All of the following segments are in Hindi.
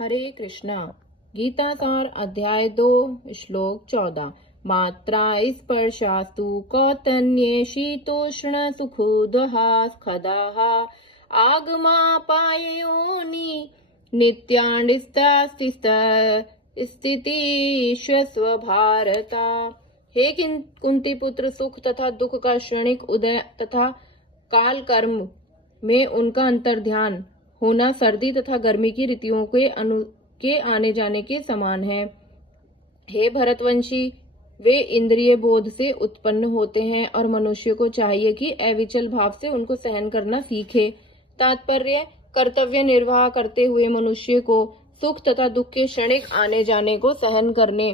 हरे कृष्णा। गीता सार अध्याय 2 श्लोक 14। मात्रा स्पर्शास्तु कौतन्ये शीतोष्ण सुखोदहा खदाः आगमापायोनि नित्यानिस्थितिश्व भारता। हे कुंती पुत्र, सुख तथा दुख का क्षणिक उदय तथा काल कर्म में उनका अंतर्ध्यान होना सर्दी तथा गर्मी की ऋतुओं के आने जाने के समान है। हे भरतवंशी, वे इंद्रिय बोध से उत्पन्न होते हैं और मनुष्य को चाहिए कि अविचल भाव से उनको सहन करना सीखे। तात्पर्य, कर्तव्य निर्वाह करते हुए मनुष्य को सुख तथा दुख के क्षणिक आने जाने को सहन करने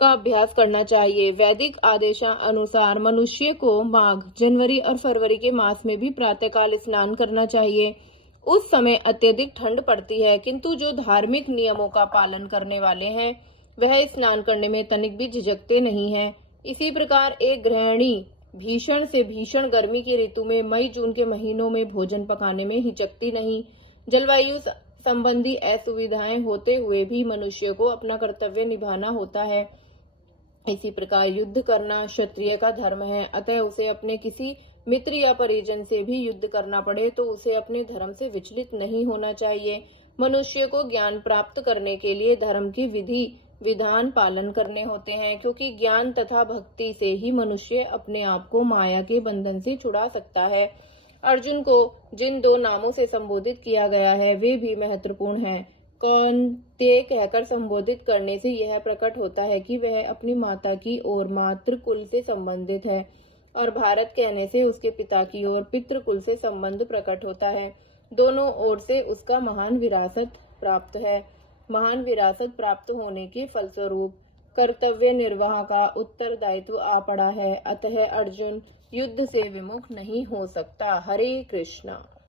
का अभ्यास करना चाहिए। वैदिक आदेशानुसार मनुष्य को माघ, जनवरी और फरवरी के मास में भी प्रातःकाल स्नान करना चाहिए। उस समय अत्यधिक ठंड पड़ती है, किंतु जो धार्मिक नियमों का पालन करने वाले हैं वह स्नान करने में तनिक भी झिझकते नहीं हैं। इसी प्रकार एक गृहिणी भीषण से भीषण गर्मी की ऋतु में मई जून के महीनों में भोजन पकाने में हिचकती नहीं। जलवायु संबंधी असुविधाएं होते हुए भी मनुष्य को अपना कर्तव्य निभाना होता है। इसी प्रकार युद्ध करना क्षत्रिय का धर्म है, अतः उसे अपने किसी मित्र या परिजन से भी युद्ध करना पड़े तो उसे अपने धर्म से विचलित नहीं होना चाहिए। मनुष्य को ज्ञान प्राप्त करने के लिए धर्म की विधि विधान पालन करने होते हैं, क्योंकि ज्ञान तथा भक्ति से ही मनुष्य अपने आप को माया के बंधन से छुड़ा सकता है। अर्जुन को जिन 2 नामों से संबोधित किया गया है वे भी महत्वपूर्ण हैं। कौन्तेय कहकर संबोधित करने से यह प्रकट होता है कि वह अपनी माता की ओर मातृकुल से संबंधित है, और भारत कहने से उसके पिता की ओर पितृकुल से संबंध प्रकट होता है। दोनों ओर से उसका महान विरासत प्राप्त होने के फलस्वरूप कर्तव्य निर्वाह का उत्तरदायित्व आ पड़ा है। अतः अर्जुन युद्ध से विमुख नहीं हो सकता। हरे कृष्णा।